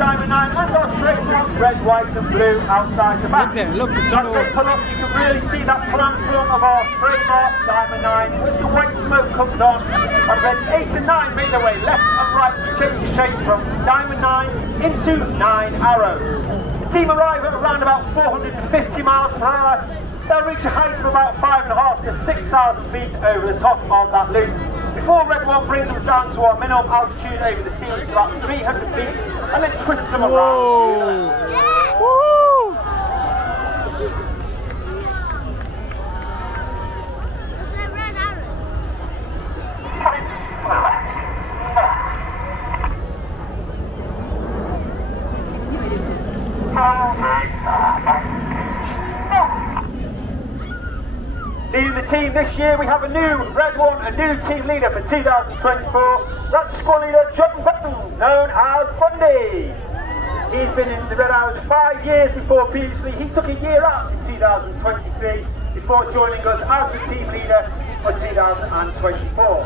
Diamond 9 and our trademark red, white and blue outside the back. Look, it's on. As they pull up, you can really see that platform of our trademark Diamond 9 as the white smoke comes on. And reds 8 and 9 make their way left and right to change the shape from Diamond 9 into 9 arrows. The team arrive at around about 450 miles per hour. They'll reach a height of about 5,500 to 6,000 feet over the top of that loop. Before Red 1 brings them down to our minimum altitude over the sea, it's about 300 feet, and then twists them around. Whoa! Woo! Leading the team this year, we have a new Red 1, a new team leader for 2024. That's squad leader John Button, known as Bundy. He's been in the Red Hours 5 years before. Previously he took a year out in 2023 before joining us as the team leader for 2024.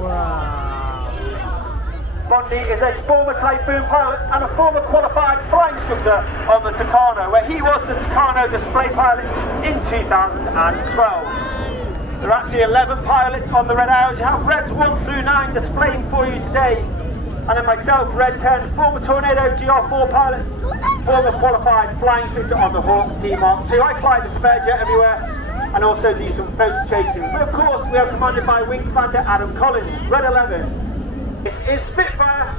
Wow. Bundy is a former Typhoon pilot and a former qualified flying instructor on the Tucano, where he was the Tucano display pilot in 2012. There are actually 11 pilots on the Red Hours. You have Reds 1 through 9 displaying for you today. And then myself, Red 10, former Tornado GR4 pilot, former qualified flying instructor on the Hawk Team Mark 2. I fly the spare jet everywhere and also do some photo chasing. But of course, we are commanded by Wing Commander Adam Collins, Red 11. This is Spitfire.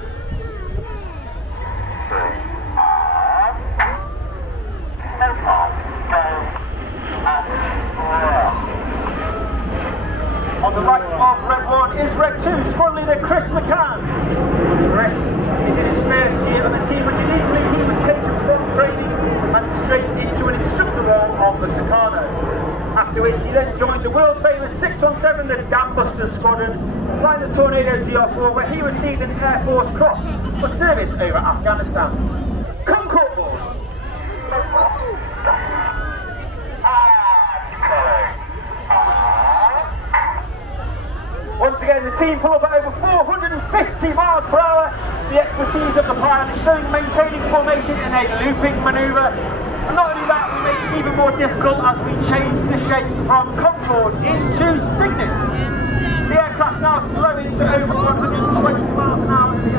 On the right of Red 1 is Red 2, squad leader Chris McCann. Chris is in his first year on the team, but uniquely he was taken from training and straight into an instructor role on the Tucano. After which he then joined the world famous 617, the Dam Busters Squadron, flying the Tornado DR4, where he received an Air Force Cross for service over Afghanistan. Come corporals! Once again, the team pull up at over 450 miles per hour. The expertise of the pilot is showing maintaining formation in a looping manoeuvre. And not only that, we make it even more difficult as we change the shape from Concord into Cygnus. The aircraft now slowing to over 120 miles an hour at the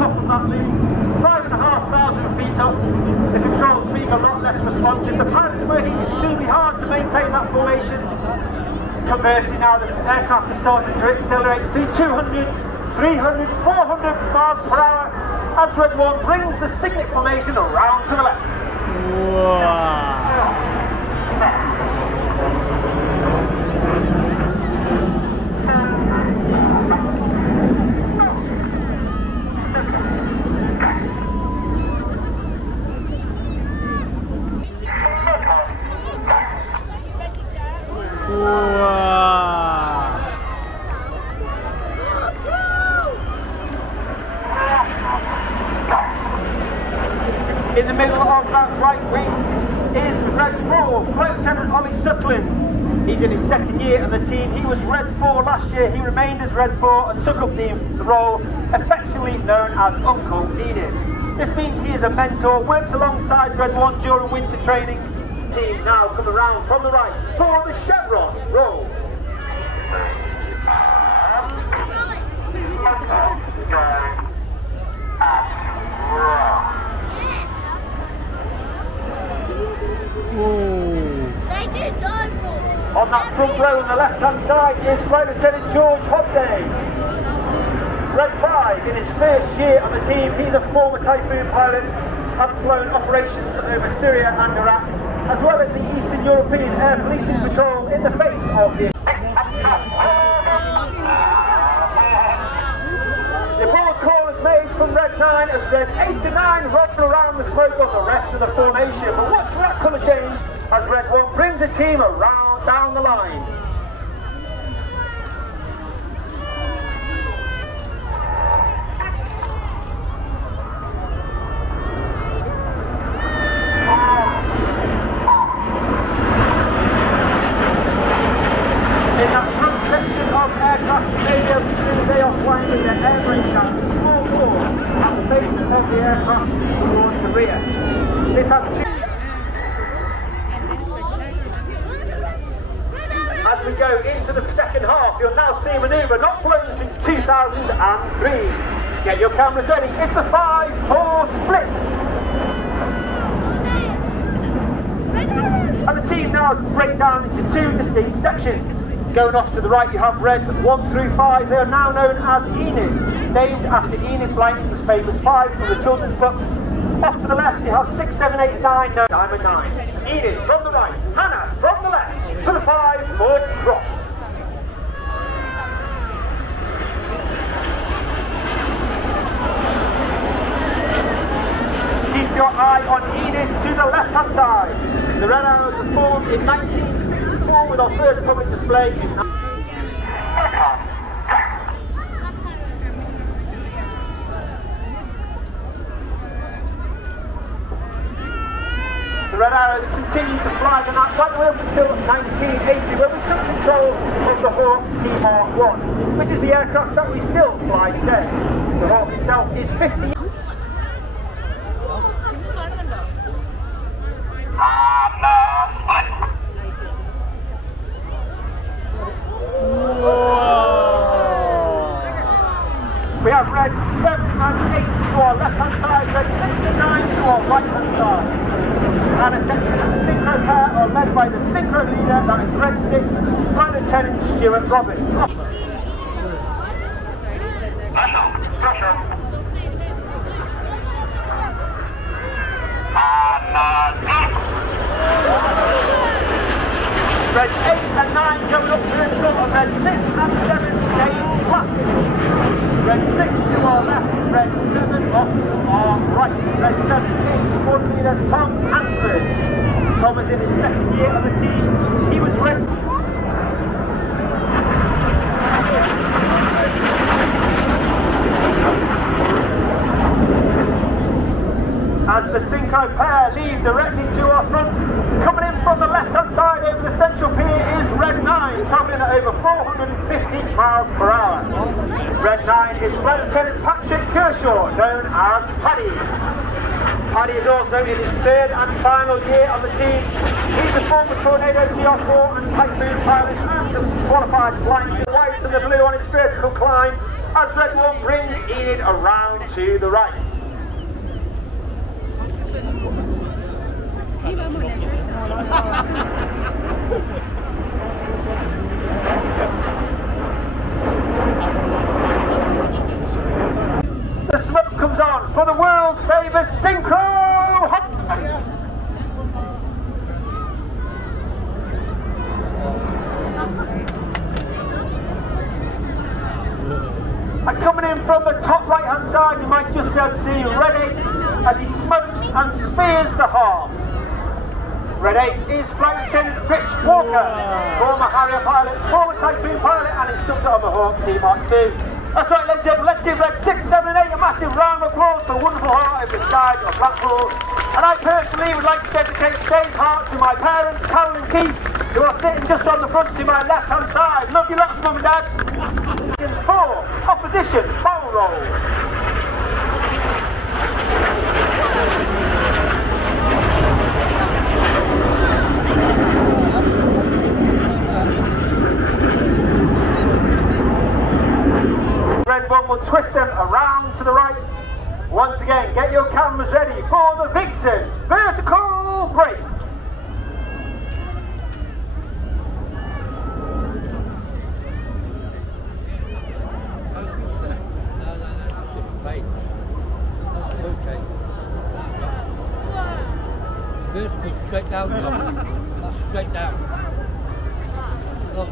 top of that loop. 5,500 feet up. The controls being a lot less responsive. The pilot's working extremely hard to maintain that formation. Conversely, now the aircraft is starting to accelerate to 200, 300, 400 miles per hour as Red 1 brings the Cygnus formation around to the left. Wow. In the middle of that right wing is Red 4, Flight Lieutenant Ollie Suckling. He's in his second year on the team. He was Red 4 last year. He remained as Red 4 and took up the role affectionately known as Uncle Edith. This means he is a mentor, works alongside Red 1 during winter training. Team now come around from the right for the chevron roll. They did dodgeball. On that front row on the left-hand side is Flight Lieutenant George Hobday. Red 5 in his first year on the team. He's a former Typhoon pilot, has flown operations over Syria and Iraq, as well as the Eastern European Air Policing Patrol in the face of the... The ball call is made from Red 9 as Red 8 to 9 roll around the smoke of the rest of the formation. But watch that colour change as Red 1 brings the team around down the line. In that front section of aircraft, you may be able to see they are flying finding their air brake shaft in small pores at the base of the aircraft towards the rear. This has As we go into the second half, you'll now see a manoeuvre not flown since 2003. Get your cameras ready. It's a 5-4 split. And the team now break down into two distinct sections. Going off to the right you have reds 1 through 5. They are now known as Enid, named after Enid Blyton's famous 5 from the children's books. Off to the left you have 6, 7, 8, 9, no, I'm a 9. Enid from the right, Hannah from the left, for the 5-4 cross. Keep your eye on Enid to the left hand side. The Red Arrows were formed in 1964 with our first public display in The Red Arrows continued to fly the night right the way up until 1980 when we took control of the Hawk T-Mark 1, which is the aircraft that we still fly today. The Hawk itself is 50 We have red 7 and 8 to our left hand side, red 6 and 9 to our right hand side. And a section of the synchro pair are led by the synchro leader, that is red 6, Flight Lieutenant Stuart Roberts. Red 8 and 9 going up to the front, and red 6 and 7 staying flat. Red 6 to our left, red 7 off to our right. Red 7 is squad leader Tom Hansford. Tom is in his second year on the team. He was red. As the synchro pair leave directly to our front, coming in from the left-hand side over the central pier is Red 9, travelling at over 450 miles per hour. Red 9 is Flight Lieutenant Patrick Kershaw, known as Paddy. Paddy is also in his third and final year on the team. He's a former Tornado DR4 and Typhoon pilot and qualified flying to the white and the blue on its vertical climb as Red 1 brings Enid around to the right. The smoke comes on for the world famous synchro hot plate. And coming in from the top right hand side you might just be able to see Red 8 as he smokes and spears the heart. Red 8 is Flight Lieutenant Rich Walker, former Harrier pilot, former Typhoon pilot and instructor on the Hawk T-Mark 2. That's right, ladies and gentlemen, let's give Red 6, 7 and 8 a massive round of applause for a wonderful heart over the skies of Blackpool. And I personally would like to dedicate today's heart to my parents, Carol and Keith, who are sitting just on the front to my left hand side. Love you lots, Mum and Dad. In 4, opposition, barrel roll. Red 1 will twist them around to the right. Once again, get your cameras ready for the Vixen vertical break. Vertical straight down. That's straight down. Look.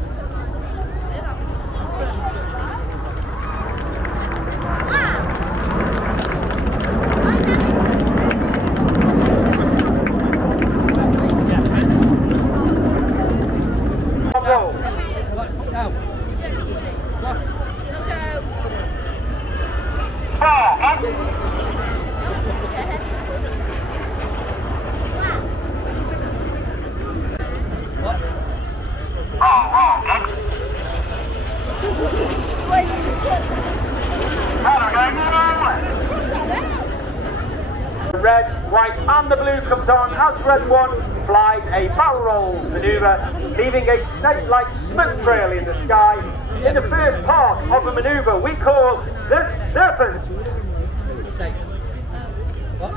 the blue comes on as red one flies a barrel roll manoeuvre, leaving a snake-like smoke trail in the sky in the first part of a manoeuvre we call the Serpent. What?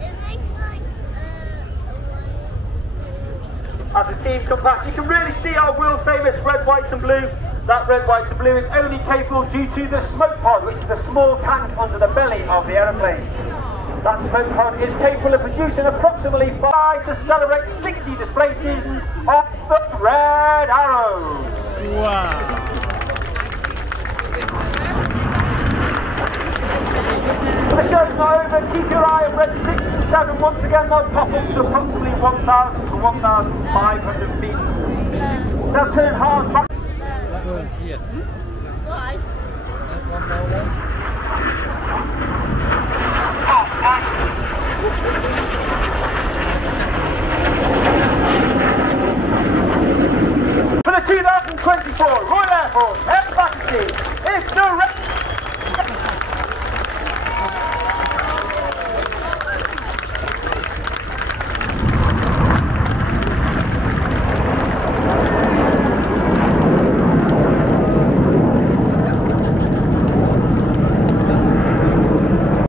It makes like As the team come past, you can really see our world famous red, white and blue. That red, white and blue is only capable due to the smoke pod, which is a small tank under the belly of the aeroplane. That smoke pod is capable of producing approximately 5 to celebrate 60 display seasons of the Red Arrow. Wow. The show's not over. Keep your eye on red 6 and 7. Once again, they'll pop up to approximately 1,000 to 1,500 feet. They'll turn hard back. Here. Right. One more then.